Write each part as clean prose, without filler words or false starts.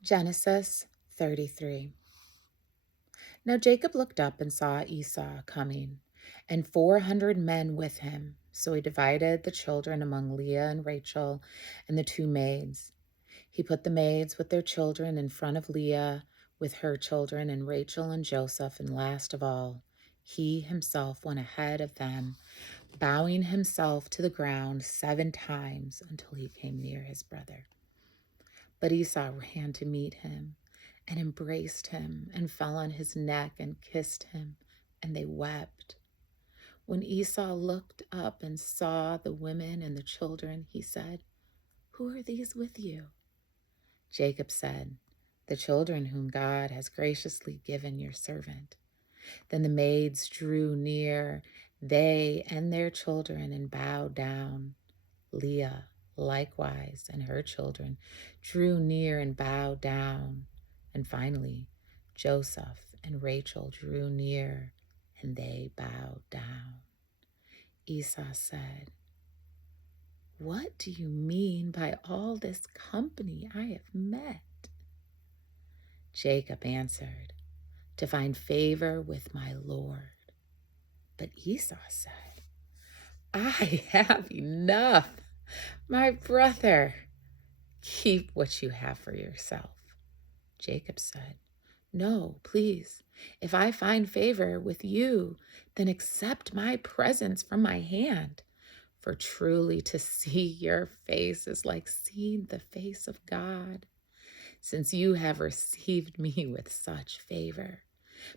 Genesis 33. Now Jacob looked up and saw Esau coming, and 400 men with him. So he divided the children among Leah and Rachel and the two maids. He put the maids with their children in front of Leah with her children, and Rachel and Joseph, and last of all, he himself went ahead of them, bowing himself to the ground 7 times until he came near his brother. But Esau ran to meet him and embraced him and fell on his neck and kissed him, and they wept. When Esau looked up and saw the women and the children, he said, "Who are these with you?" Jacob said, "The children whom God has graciously given your servant." Then the maids drew near, they and their children, and bowed down. Leah likewise and her children drew near and bowed down. And finally, Joseph and Rachel drew near and they bowed down. Esau said, "What do you mean by all this company I have met?" Jacob answered, "To find favor with my Lord." But Esau said, "I have enough. My brother, keep what you have for yourself." Jacob said, "No, please. If I find favor with you, then accept my presents from my hand. For truly to see your face is like seeing the face of God, since you have received me with such favor.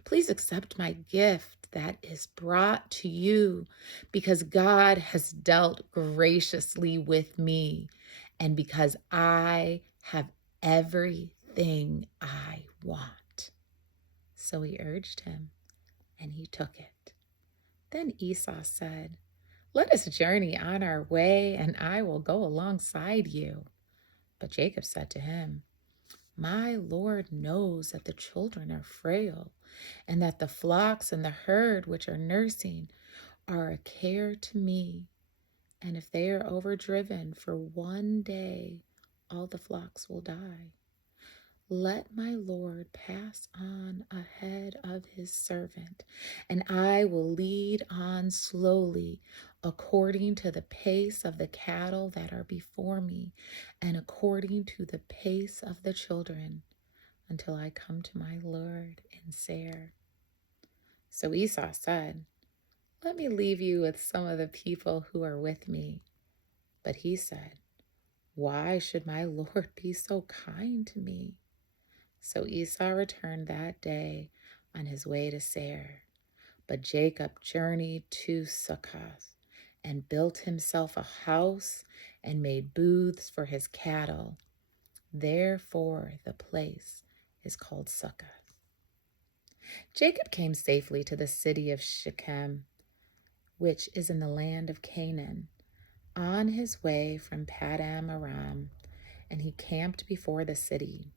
Please accept my gift that is brought to you, because God has dealt graciously with me, and because I have everything I want." So he urged him, and he took it. Then Esau said, "Let us journey on our way, and I will go alongside you." But Jacob said to him, "My Lord knows that the children are frail, and that the flocks and the herd which are nursing are a care to me. And if they are overdriven for one day, all the flocks will die. Let my Lord pass on ahead of his servant, and I will lead on slowly according to the pace of the cattle that are before me, and according to the pace of the children, until I come to my Lord in Seir." So Esau said, "Let me leave you with some of the people who are with me." But he said, "Why should my Lord be so kind to me?" So Esau returned that day on his way to Seir. But Jacob journeyed to Succoth and built himself a house and made booths for his cattle. Therefore the place is called Succoth. Jacob came safely to the city of Shechem, which is in the land of Canaan, on his way from Paddan Aram, and he camped before the city.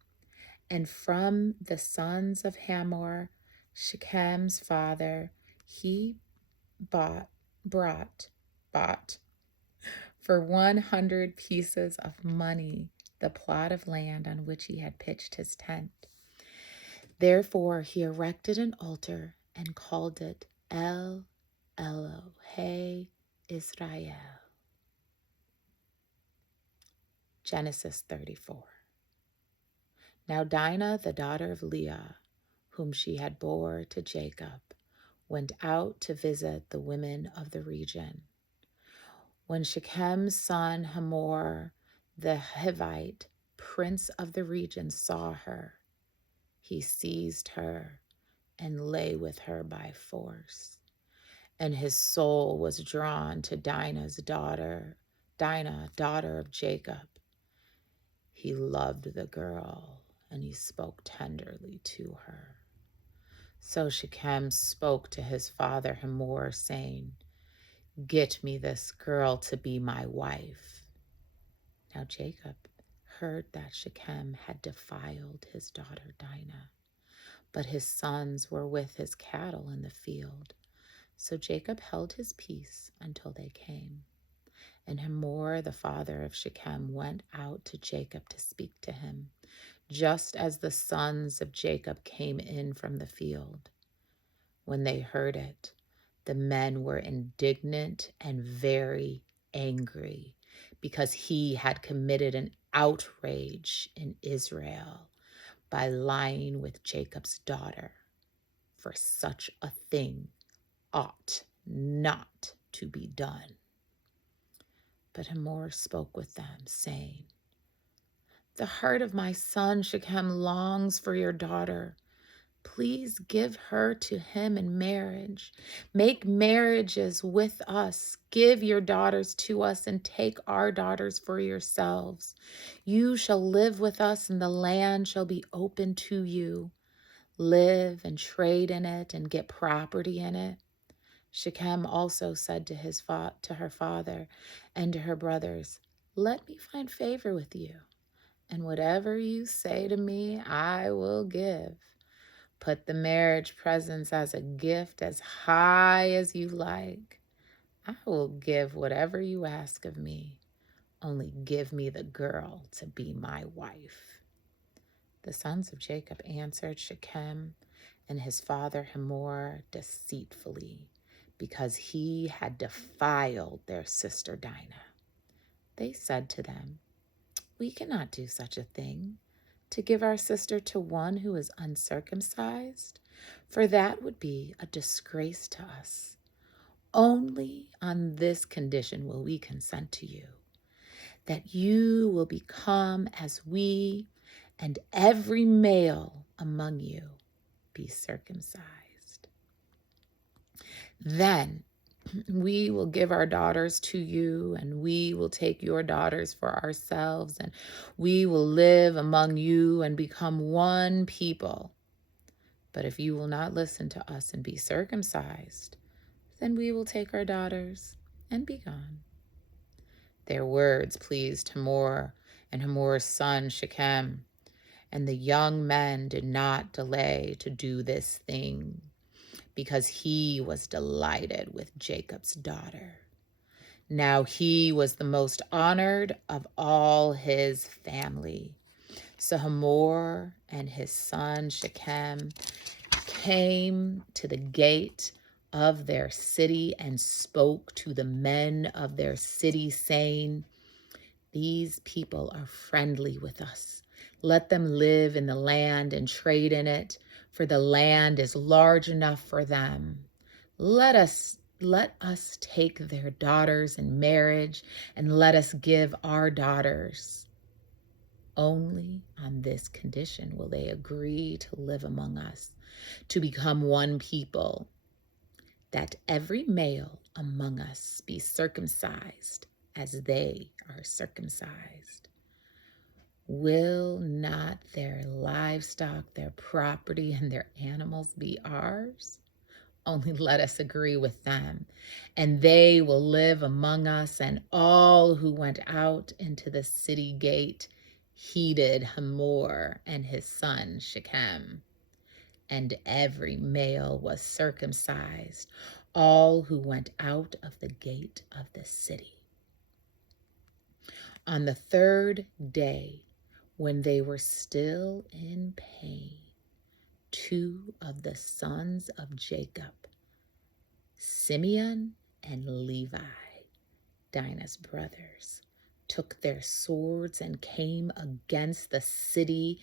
And from the sons of Hamor, Shechem's father, he bought for 100 pieces of money the plot of land on which he had pitched his tent. Therefore he erected an altar and called it El Elohe Israel. Genesis 34. Now Dinah, the daughter of Leah, whom she had bore to Jacob, went out to visit the women of the region. When Shechem's son Hamor, the Hivite, prince of the region, saw her, he seized her and lay with her by force. And his soul was drawn to Dinah, daughter of Jacob. He loved the girl, and he spoke tenderly to her. So Shechem spoke to his father Hamor, saying, "Get me this girl to be my wife." Now Jacob heard that Shechem had defiled his daughter Dinah, but his sons were with his cattle in the field. So Jacob held his peace until they came. And Hamor, the father of Shechem, went out to Jacob to speak to him. just as the sons of Jacob came in from the field. When they heard it, the men were indignant and very angry because he had committed an outrage in Israel by lying with Jacob's daughter. For such a thing ought not to be done. But Hamor spoke with them, saying, "The heart of my son Shechem longs for your daughter. Please give her to him in marriage. Make marriages with us. Give your daughters to us and take our daughters for yourselves. You shall live with us and the land shall be open to you. Live and trade in it and get property in it." Shechem also said to her father and to her brothers, "Let me find favor with you, and whatever you say to me, I will give. Put the marriage presents as a gift as high as you like. I will give whatever you ask of me. Only give me the girl to be my wife." The sons of Jacob answered Shechem and his father Hamor deceitfully, because he had defiled their sister Dinah. They said to them, "We cannot do such a thing, to give our sister to one who is uncircumcised, for that would be a disgrace to us. Only on this condition will we consent to you, that you will become as we, and every male among you be circumcised. Then we will give our daughters to you, and we will take your daughters for ourselves, and we will live among you and become one people. But if you will not listen to us and be circumcised, then we will take our daughters and be gone." Their words pleased Hamor and Hamor's son Shechem, and the young men did not delay to do this thing, because he was delighted with Jacob's daughter. Now he was the most honored of all his family. So Hamor and his son Shechem came to the gate of their city and spoke to the men of their city, saying, "These people are friendly with us. Let them live in the land and trade in it, for the land is large enough for them. Let us take their daughters in marriage, and let us give our daughters. Only on this condition will they agree to live among us, to become one people, that every male among us be circumcised as they are circumcised. Will not their livestock, their property, and their animals be ours? Only let us agree with them, and they will live among us." And all who went out into the city gate heeded Hamor and his son Shechem. And every male was circumcised, all who went out of the gate of the city. On the third day, when they were still in pain, two of the sons of Jacob, Simeon and Levi, Dinah's brothers, took their swords and came against the city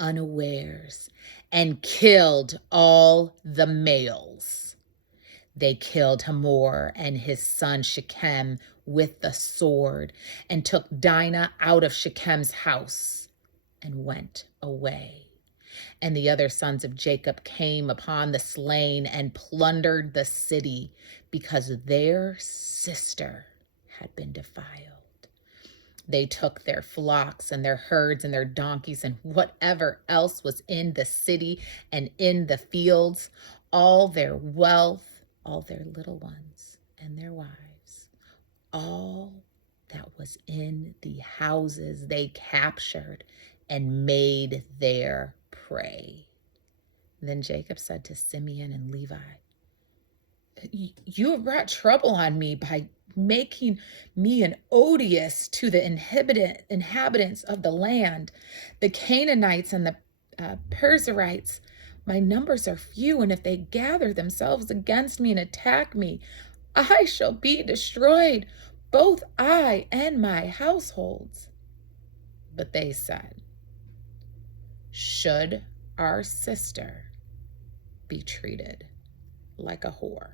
unawares and killed all the males. They killed Hamor and his son Shechem with the sword, and took Dinah out of Shechem's house and went away. And the other sons of Jacob came upon the slain and plundered the city, because their sister had been defiled. They took their flocks and their herds and their donkeys and whatever else was in the city and in the fields, all their wealth, all their little ones and their wives, all that was in the houses they captured and made their prey. Then Jacob said to Simeon and Levi, You have brought trouble on me by making me an odious to the inhabitants of the land, the Canaanites and the Perizzites. My numbers are few, and if they gather themselves against me and attack me, I shall be destroyed, both I and my households. But they said, should our sister be treated like a whore?